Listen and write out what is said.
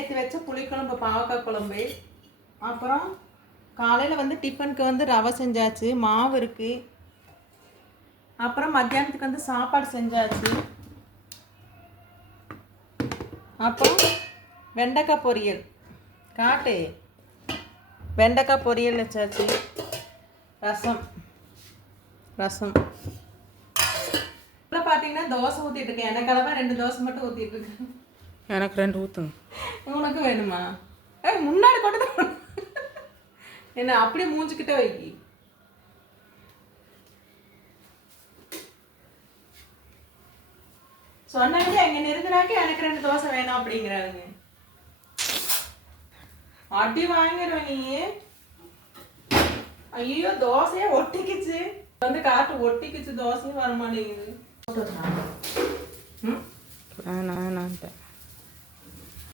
நேற்று வச்ச புளிக்குழம்பு பாவக்காய் குழம்பு. அப்புறம் காலையில் வந்து டிஃபனுக்கு வந்து ரவை செஞ்சாச்சு, மாவு இருக்குது. அப்புறம் மத்தியானத்துக்கு வந்து சாப்பாடு செஞ்சாச்சு. அப்புறம் வெண்டைக்காய் பொரியல் காட்டு, வெண்டைக்காய் பொரியல் வச்சாச்சு. ரசம் இப்போ பார்த்தீங்கன்னா தோசை ஊற்றிட்டு இருக்கேன். எனக்கு அளவாக 2 தோசை மட்டும் ஊற்றிட்டு இருக்கேன். எனக்கு 2 ஊற்றுங்க. உனக்கு வேணுமா? முன்னாடி கொண்டு என்ன அப்படியே மூஞ்சிக்கிட்டே வைக்கி. சொன்னாங்க எங்க நெருங்குறாங்க, எனக்கு 2 தோசை வேணும் அப்படிங்கிறாங்க. அடி வாங்கிடுவேன் நீ. ஐயோ தோசையே ஒட்டிக்குச்சு வந்து காட்டு, ஒட்டிக்குச்சு, தோசையும் வர மாட்டேங்குது. வேணான்ட்டேன்.